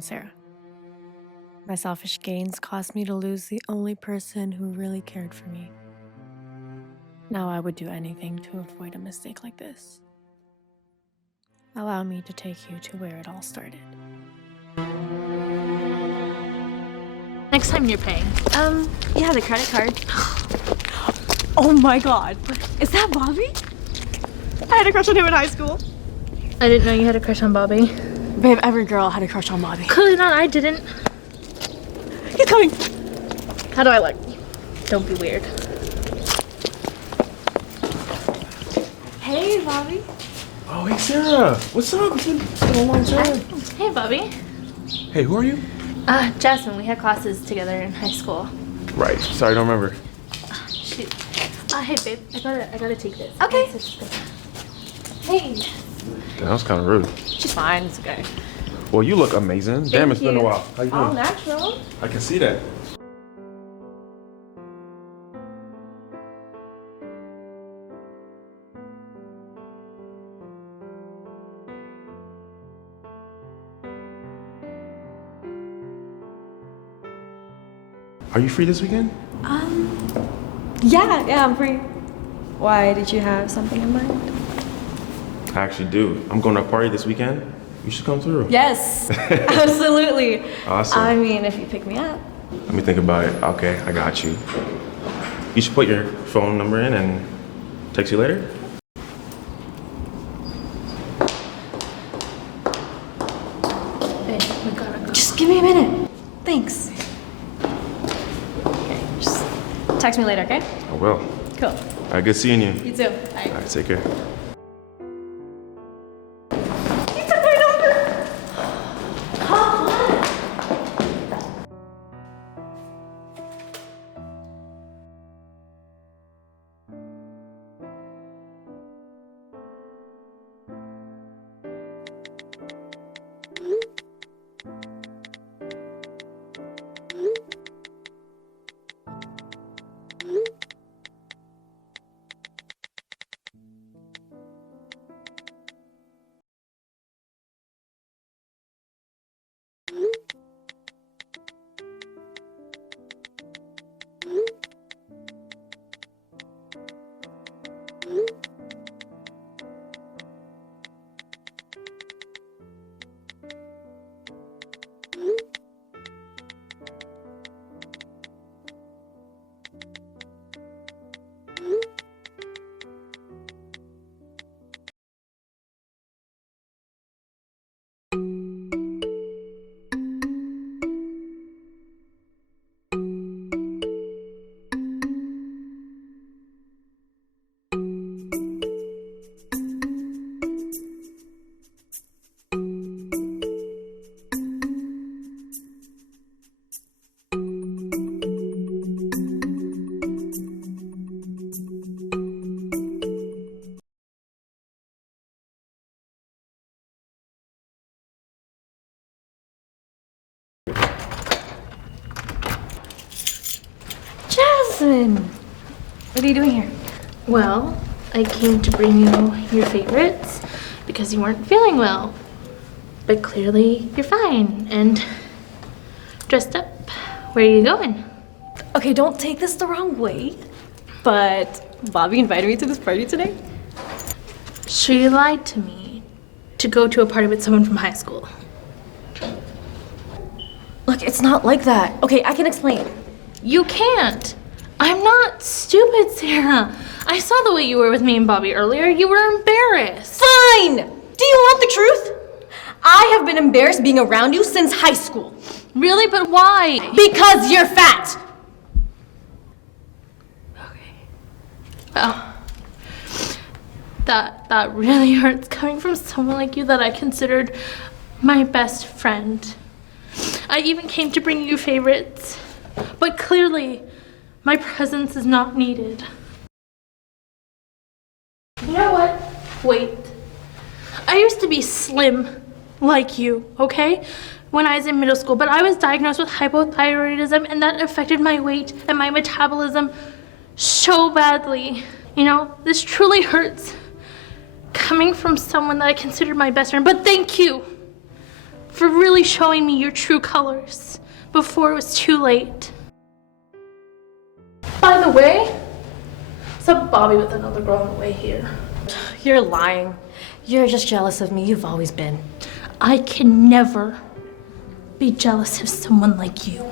Sarah. My selfish gains caused me to lose the only person who really cared for me. Now I would do anything to avoid a mistake like this. Allow me to take you to where it all started. Next time you're paying. Yeah, the credit card. Oh my god. Is that Bobby? I had a crush on him in high school. I didn't know you had a crush on Bobby. Babe, every girl had a crush on Bobby. Clearly not, I didn't. He's coming. How do I look? Don't be weird. Hey, Bobby. Oh, hey, Sarah. What's up? It's been a long time. Hey, Bobby. Hey, who are you? Jasmine, we had classes together in high school. Right. Sorry, I don't remember. Shoot. Hey, babe, I gotta take this. Okay. Hey. That was kind of rude. She's fine. It's okay. Well, you look amazing. Damn, it's been a while. How you doing? All natural. I can see that. Are you free this weekend? Yeah, I'm free. Why, did you have something in mind? I actually do. I'm going to a party this weekend. You should come through. Yes, absolutely. Awesome. I mean, if you pick me up. Let me think about it. Okay, I got you. You should put your phone number in and text you later. Babe, we gotta go. Just give me a minute. Thanks. Okay, just text me later, okay? I will. Cool. All right, good seeing you. You too. Bye. All right, take care. You took my number. Jasmine! What are you doing here? Well, I came to bring you your favorites because you weren't feeling well. But clearly you're fine and dressed up. Where are you going? Okay, don't take this the wrong way, but Bobby invited me to this party today. So you lied to me to go to a party with someone from high school. Look, it's not like that. Okay, I can explain. You can't. I'm not stupid, Sarah. I saw the way you were with me and Bobby earlier. You were embarrassed. Fine! Do you want the truth? I have been embarrassed being around you since high school. Really? But why? Because you're fat! Oh. That really hurts coming from someone like you that I considered my best friend. I even came to bring you favorites, but clearly my presence is not needed. You know what? Wait. I used to be slim like you, okay? When I was in middle school, but I was diagnosed with hypothyroidism and that affected my weight and my metabolism so badly. You know, this truly hurts coming from someone that I consider my best friend, but thank you for really showing me your true colors before it was too late. By the way, saw Bobby with another girl on the way here. You're lying. You're just jealous of me. You've always been. I can never be jealous of someone like you.